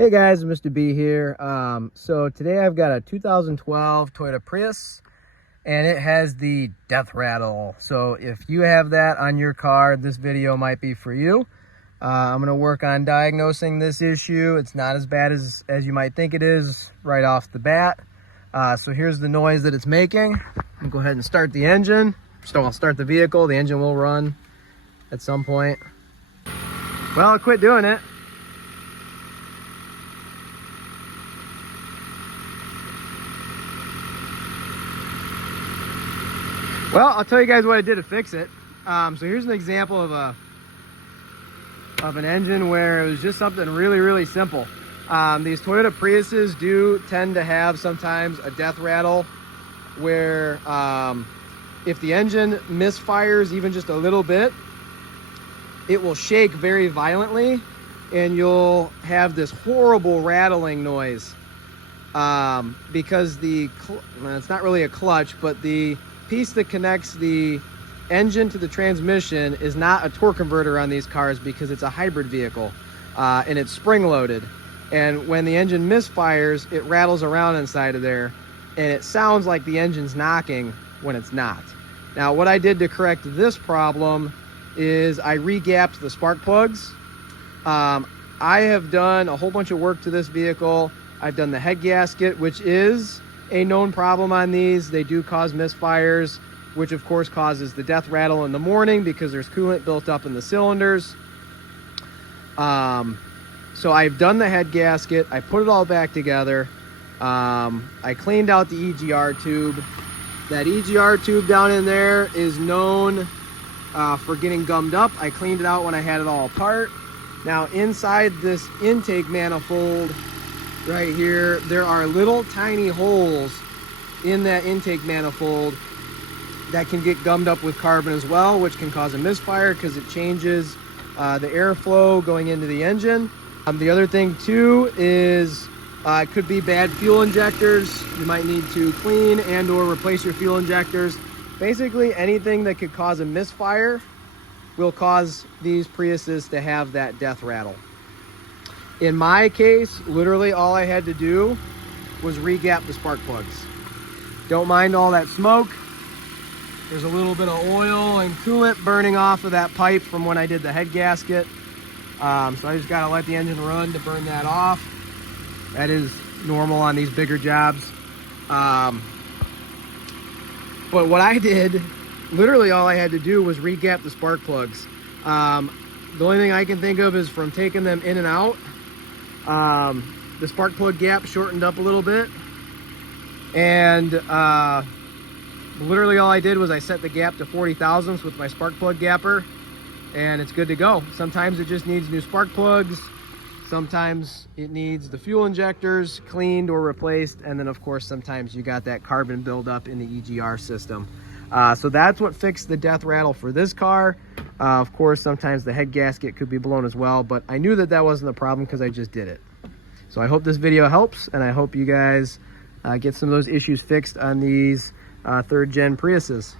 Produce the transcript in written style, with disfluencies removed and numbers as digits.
Hey guys, Mr. B here. So today I've got a 2012 Toyota Prius and it has the death rattle. So if you have that on your car, this video might be for you. I'm going to work on diagnosing this issue. It's not as bad as you might think it is right off the bat. So here's the noise that it's making. I'm going to go ahead and start the engine. So I'll start the vehicle. The engine will run at some point. Well, I quit doing it. Well, I'll tell you guys what I did to fix it. So here's an example of an engine where it was just something really simple. These Toyota Priuses do tend to have sometimes a death rattle where if the engine misfires even just a little bit, it will shake very violently and you'll have this horrible rattling noise because it's not really a clutch, but the piece that connects the engine to the transmission is not a torque converter on these cars because it's a hybrid vehicle and it's spring loaded, and when the engine misfires it rattles around inside of there and it sounds like the engine's knocking when it's not. Now what I did to correct this problem is I re-gapped the spark plugs. I have done a whole bunch of work to this vehicle. I've done the head gasket, which is a known problem on these. They do cause misfires, which of course causes the death rattle in the morning because there's coolant built up in the cylinders. So I've done the head gasket. I put it all back together. I cleaned out the EGR tube. That EGR tube down in there is known for getting gummed up. I cleaned it out when I had it all apart. Now inside this intake manifold right here, there are little tiny holes in that intake manifold that can get gummed up with carbon as well, which can cause a misfire because it changes the airflow going into the engine. The other thing too is it could be bad fuel injectors. You might need to clean and or replace your fuel injectors. Basically anything that could cause a misfire will cause these Priuses to have that death rattle. In my case, literally all I had to do was re-gap the spark plugs. Don't mind all that smoke. There's a little bit of oil and coolant burning off of that pipe from when I did the head gasket. So I just gotta let the engine run to burn that off. That is normal on these bigger jobs. But what I did, literally all I had to do was re-gap the spark plugs. The only thing I can think of is from taking them in and out. The spark plug gap shortened up a little bit, and literally all I did was I set the gap to 40 thousandths with my spark plug gapper and it's good to go. Sometimes it just needs new spark plugs, sometimes it needs the fuel injectors cleaned or replaced, and then of course sometimes you got that carbon buildup in the EGR system. So that's what fixed the death rattle for this car. Of course, sometimes the head gasket could be blown as well, but I knew that that wasn't a problem because I just did it. So I hope this video helps, and I hope you guys get some of those issues fixed on these third gen Priuses.